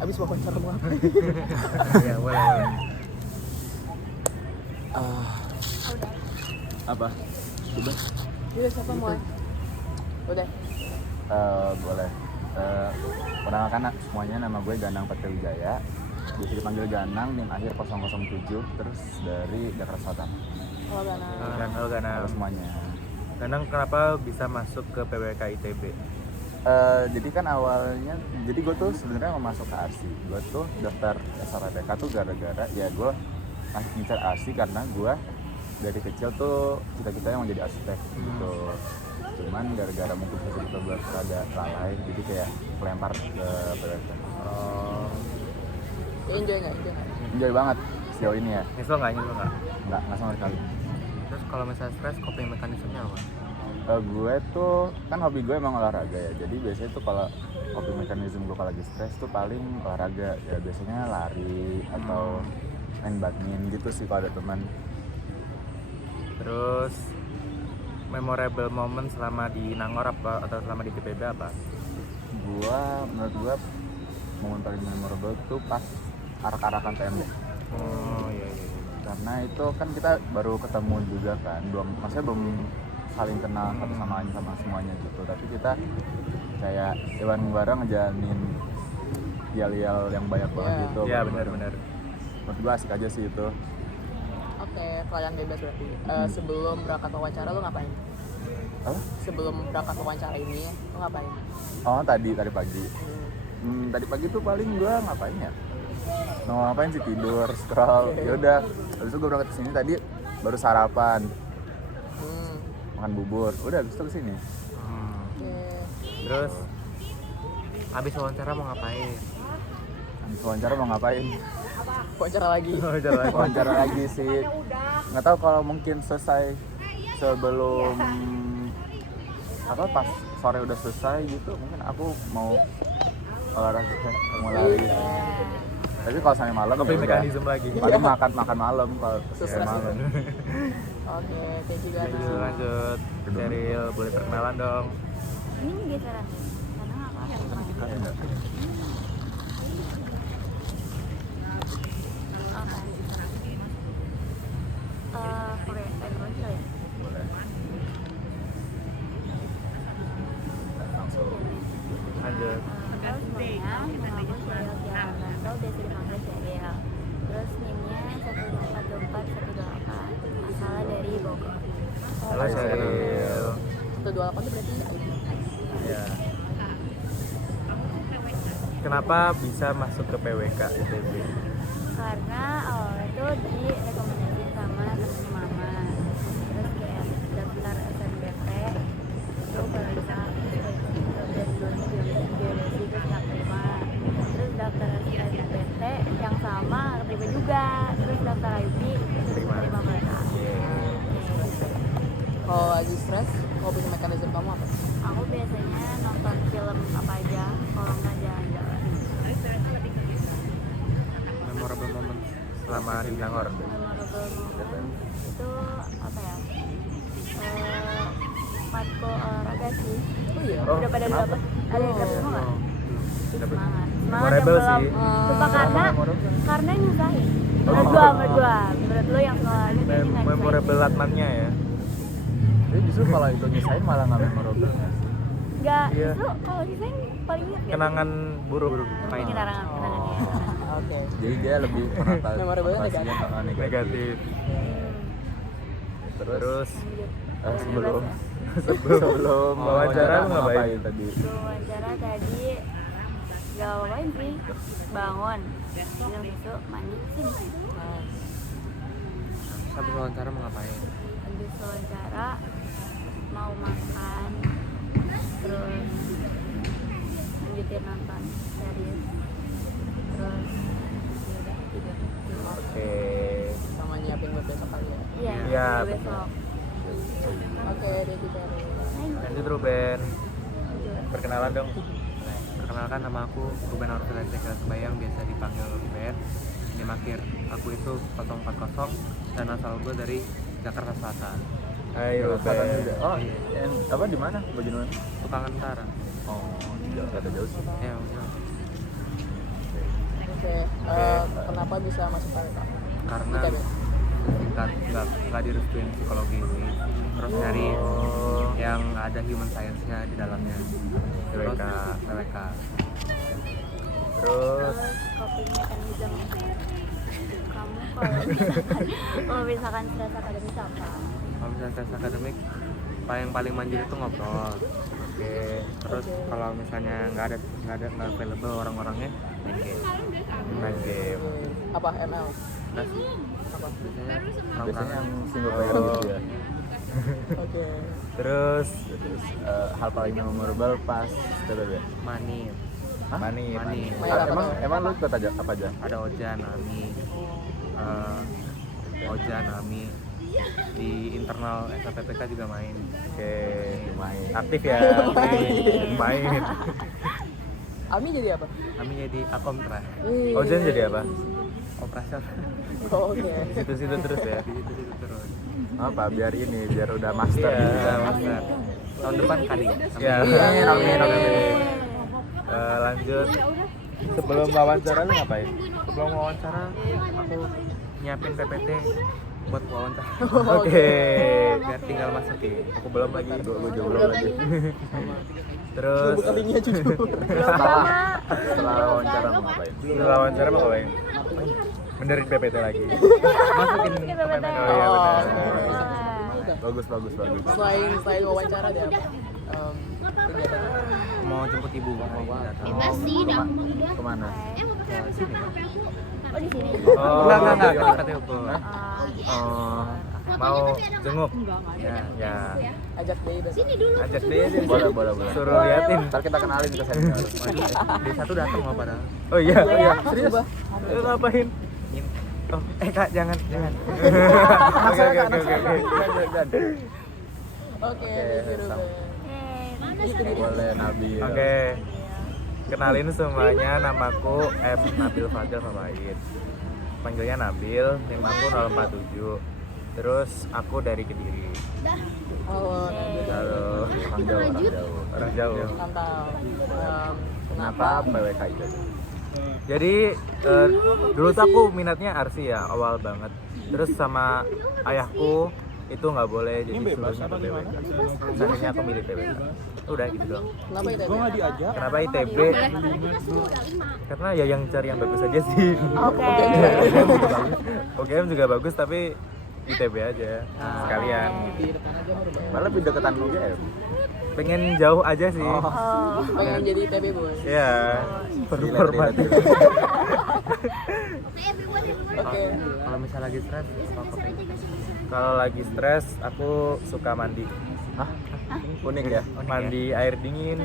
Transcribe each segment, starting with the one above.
Abis wawancara mau apa? Ya boleh. Apa? Coba. Iya, siapa mulai? Udah. Boleh. Perkenalkan semuanya, nama gue Ganang Patriwijaya. Bisa dipanggil Ganang, NIM akhir 007, terus dari Jakarta Selatan. Halo Ganang. Halo Ganang. Halo semuanya. Ganang kenapa bisa masuk ke PWK ITB? Jadi kan awalnya, jadi gue tuh sebenarnya mau masuk ke ARSI. Gue tuh daftar SRPK tuh gara-gara ya gue ngincar ARSI karena gue dari kecil tuh cita-citanya mau jadi arsitek gitu. Cuman gara-gara mungkin cita-cita gue rada lalai, jadi kayak kelempar ke PWK. Enjoy nggak? Enjoy banget sejauh ini ya. Nyesel nggak? Nggak sama sekali. Terus kalau misalnya stres, coping mekanismenya apa? Gue tuh kan hobi gue emang olahraga ya, jadi biasanya tuh kalau coping mechanism gue kalau lagi stres tuh paling olahraga ya, biasanya lari atau main badminton gitu sih kalau ada teman. Terus memorable moment selama di Nangor apa atau selama di TPB apa? Menurut gue momen paling memorable tuh pas arak-arakan TMB. Oh iya. Karena itu kan kita baru ketemu juga kan, maksudnya belum saling kenal satu sama lain sama semuanya gitu, tapi kita kayak bareng ngejalanin yel-yel yang banyak banget gitu. Iya benar. Menurut gue asik aja sih itu. Oke, kalian bebas berarti. Sebelum berangkat wawancara lu ngapain? Apa? Sebelum berangkat wawancara ini lu ngapain? Oh tadi pagi. Tadi pagi tuh paling gue ngapain ya? Ngapain sih, tidur, scroll. Ya udah, habis itu gue berangkat kesini tadi baru sarapan, makan bubur. Udah habis itu kesini. Oke. Terus habis wawancara mau ngapain? Habis wawancara mau ngapain? Wawancara lagi. Wawancara lagi sih. Nggak tahu kalau mungkin selesai sebelum pas sore udah selesai gitu, mungkin aku mau olahraga, mau lari. Tapi kalau sampai malam Coping ya mekanisme lagi. paling makan malam kalau selesai malam. Oke, thank you Jadi Ganang. lanjut, Cheryl boleh perkenalan dong. Ini geseran karena apa? Oke, dulu ya. Boleh. Langsung. Lanjut. Halo semuanya, nama aku Cheryl Tiara Rantau, biasa dipanggil Cheryl. Terus NIM-nya 1242128, asalnya dari Bogor. Halo Cheryl. 128 itu berarti Ya. Kenapa bisa masuk ke PWK ITB? Karena awalnya tuh direkomendasiin sama temen mama. Terus kayak daftar SNBP itu baru bisa dari geologi terus nggak terima. Terus daftar SNBT yang sama nggak terima juga. Terus daftar IB terus terima mereka. kalau lagi stres, coping mechanism kamu apa? Aku biasanya nonton film apa aja kalau nggak jalan-jalan. Memorable moment selama di Nangor. Memorable moment itu apa ya? Matkul olahraga sih. Oh iya. Oh, Udah pada kenapa? dapat ada yang dapat semua nggak? Dapet. Semangat Memorable yang sih. belum sumpah karena nyusahin. Menurut lu yang soalnya kayaknya nggak Memorable latmannya ya. Jadi justru kalau itu nyesain malah nggak memorable. nggak Iya. justru kalau nyusahin paling inget gitu. Kenangan buruk main. Kenangannya. Oke. Jadi dia lebih Memorable-nya konotasinya Negatif. Terus Lanjut. sebelum Wawancara lu mau ngapain? tadi? Sebelum wawancara tadi gak ngapain sih, bangun minum susu, mandi, sini. Habis wawancara mau ngapain? Habis wawancara mau makan, terus lanjutin nonton series, terus yaudah tidur. Oke. Sama nyiapin buat besok kali ya. Iya, Iya, tidur besok. Oke, thank you Cheryl. Lanjut Ruben. Perkenalan dong. Perkenalkan, nama aku Ruben Arfilan Cekra Kebayang, biasa dipanggil Ruben. Di akhir aku itu 040 dan asal gue dari Jakarta Selatan. Hai Ruben. Oh, yang apa di mana? Bagian mana? Tukangan Utara. Oh, jauh, kata jauh sih. Ya udah. kenapa bisa masuk PWK? Karena ITB. nggak direstuin psikologi ini, terus dari yang ada human science-nya di dalamnya, terus PWK. Terus coping mechanism kamu kalau misalkan stres akademis apa? Kalau misalnya tes akademik paling manjur itu ngobrol. Oke. Terus kalau misalnya nggak available orang-orangnya main game. Apa ML? Nggak sih. Apa? biasanya yang single player gitu ya. Oke. Terus hal paling memorable pas TBB. Manit. Hah? Mani. Mani. Emang lu ikut aja apa aja? Ada Ojan, Ami, Ojan, Ami. Di internal SPPK juga main. Oke, main. Aktif ya. Main. Ami jadi apa? Ami jadi akomtra. Ojan jadi apa? Operasional. Oh, oke. Di situ-situ terus ya. Di situ-situ terus. Apa? Biar udah master. Iya, master. Tahun depan kali ya. Ya, amin. Lanjut. Sebelum wawancara lu ngapain? Sebelum wawancara aku nyiapin PPT buat wawancara. Oke. Biar tinggal masukin. Aku belum lagi, gue jomblo lagi. Terus Buka linknya jujur. setelah wawancara mau ngapain? Setelah wawancara mau ngapain? Benerin PPT lagi. Masukin ke PPT. Oh iya benar. Wah. Bagus. Selain wawancara ada apa? Kegiatan. Mau jemput ibu. Kemana? Ya, sini. Oh di sini. Enggak di KTU. Oh, mau jenguk? Ya. Ajak deh besok. Ajak deh. Boleh. Suruh liatin. Ntar kita kenalin ke senior. Di satu datang mau padahal. Oh iya. Serius? Coba. Lu ngapain? Oh, Kak, jangan. Oke. Oke, thank you Ruben. Boleh Nabil. Oke. Kenalin semuanya, namaku M Nabil Fadil Fawaid. Panggilnya Nabil, NIM aku 047. Terus aku dari Kediri. Halo, Halo. Orang jauh. mantap. Kenapa PWK itu? Jadi dulu tuh aku minatnya arsi ya, awal banget. Terus sama ayahku itu nggak boleh jadi suruhnya ke PWK. Seandainya aku milih PWK. Udah gitu doang. Kenapa ITB? Kenapa ITB? Karena ya yang cari yang bagus aja sih. Oke. UGM juga bagus tapi ITB aja sekalian. Malah lebih deketan UGM. Pengen jauh aja sih. Oh. Pengen jadi ITB bos. Iya. Berhormati. Oke. Kalau misalnya lagi stres, apa Kalau lagi stres, aku suka mandi. Hah? Unik ya? Mandi air dingin.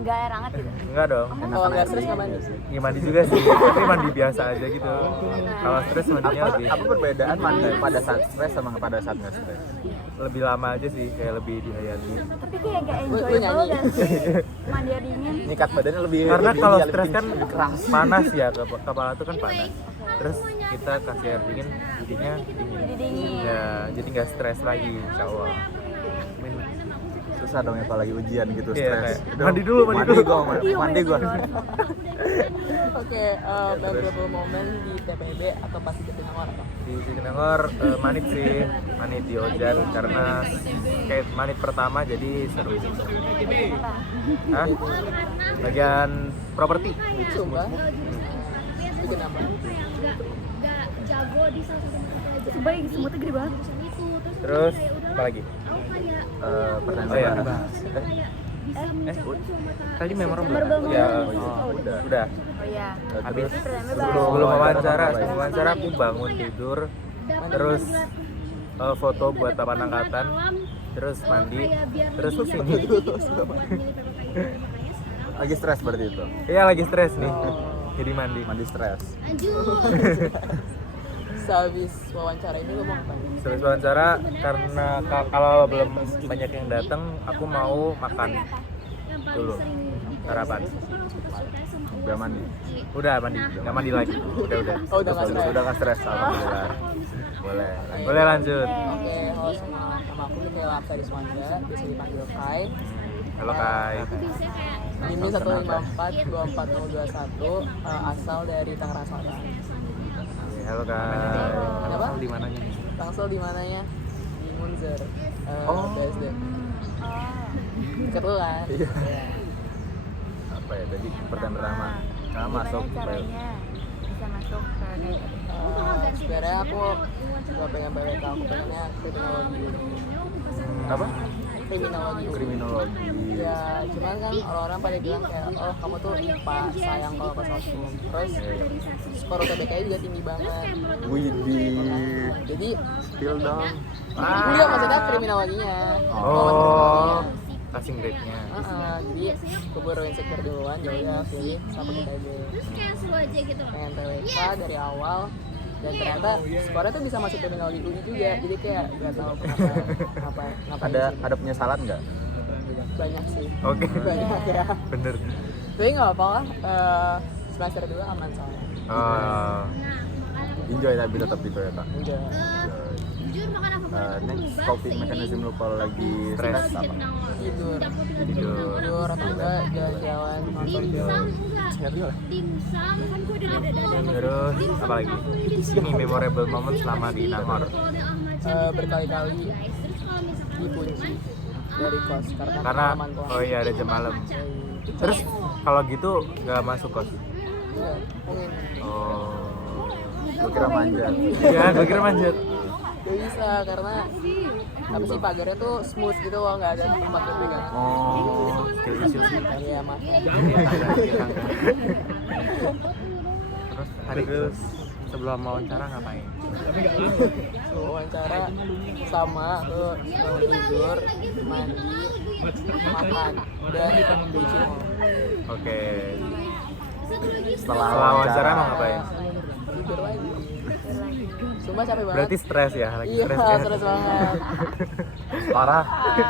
Enggak air hangat gitu. Enggak dong. Kalau nggak stres nggak mandi. Ya mandi juga sih, tapi mandi biasa aja gitu. Kalau stres mandinya lebih Apa perbedaan mandi pada saat stres sama pada saat nggak stres? lebih lama aja sih, kayak lebih dihayati. Tapi kayak gak Lu enjoyable nyanyi. gak sih? Mandi air dingin. Nyikat badannya lebih Karena lebih kalau lebih stres kan keras. panas ya, kepala tuh kan panas. Terus kita kasih air dingin, jadinya dingin. Jadi dingin. Ya, jadi nggak stres lagi, insya Allah. Amin. Susah dong ya kalau lagi ujian gitu Iya, stres. kayak, Aduh, mandi dulu. Mandi gua. Oke, memorable moment di TPB atau pas di Jatinangor apa? Di Jatinangor manit sih, manit di Ojan karena kayak manit pertama jadi seru. Hah? Bagian properti. Sumpah. Bikin apa? Sebaik semutnya gede banget. Terus apa lagi? Pertanyaan Oh ya, dibahas. tadi memorable. Memorable Ya, moment. udah. Oh iya. Habis Pertanyaan sebelum wawancara aku bangun tidur, terus foto buat papan angkatan, terus mandi, terus kesini. Lagi stres berarti itu. Iya lagi stres nih, jadi mandi. Mandi stres. Sehabis wawancara ini lo mau ngapain? Sehabis wawancara karena kalau belum banyak yang datang, aku mau makan dulu sarapan. Udah mandi. Udah mandi, nggak mandi lagi. Udah. Oh, udah nggak stres. Udah nggak stres, alhamdulillah. Boleh. Boleh lanjut. Oke, halo semua. Nama aku Mikaela Apsari Swanda, bisa dipanggil Kai. Halo Kai. Ini 154 24021 asal dari Tangerang Selatan. Halo guys. Kenapa? Asal di mananya nih? Tangsel di mananya? Di Munzer. BSD. Oh. Deket lu kan? Iya. Iya. Apa ya tadi pertanyaan pertama masuk Gimana caranya bisa masuk ke Sebenarnya aku gak pengen PWK, aku pengennya kriminologi. apa Kriminologi. Ya, cuman kan orang-orang pada bilang kayak, oh kamu tuh IPA, sayang kalau ke sosum. Terus skor UTBK juga tinggi banget. Widih, Jadi, spill dong. enggak maksudnya kriminologinya. Oh, passing grade-nya. Jadi keburu insecure duluan, jadi ya pilih sama kita aja. Pengen PWK dari awal, dan ternyata skornya tuh bisa masuk kriminologi UI juga. Jadi kayak gak tahu kenapa ngapain di sini. Ada penyesalan nggak? Banyak sih. Oke. Banyak ya. Bener. Tapi nggak apa lah. Semester 2 aman soalnya. Oh, Enjoy tapi tetap itu ya tak. Enggak. Next coping mechanism lu kalau lagi Stres. stres apa? Tidur tidur. atau enggak jalan-jalan nonton film. Terus apa lagi? Ini memorable moment selama di Nangor. Berkali-kali dikunci dari kos karena Karena pengalaman tuh. oh iya ada jam malam. Terus kalau gitu nggak masuk kos? Enggak, mungkin Oh, Lu kira manjat. iya, gue kira manjat. gak bisa karena apa sih pagarnya tuh smooth gitu loh, nggak ada tempat yang pegang. Oh, skill issue sih. Iya maaf. Terus hari sebelum wawancara ngapain? Wawancara sama tidur, mandi, makan dan cuci muka. Oke. Setelah Setelah wawancara mau ngapain? Tidur lagi. Sumpah capek banget. Berarti stres ya, lagi Iya, stres ya. stres banget. parah. Oke.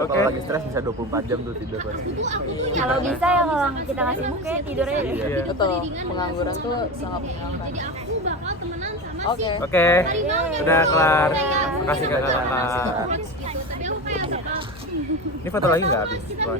Kalau lagi stres bisa 24 jam tuh tidur pasti. Kalau bisa ya kalau kita nggak sibuk kayak tidur aja deh. Iya. Betul, pengangguran tuh sangat menyenangkan. Oke. Oke, udah kelar. Makasih kakak-kakak. Ini foto lagi nggak habis?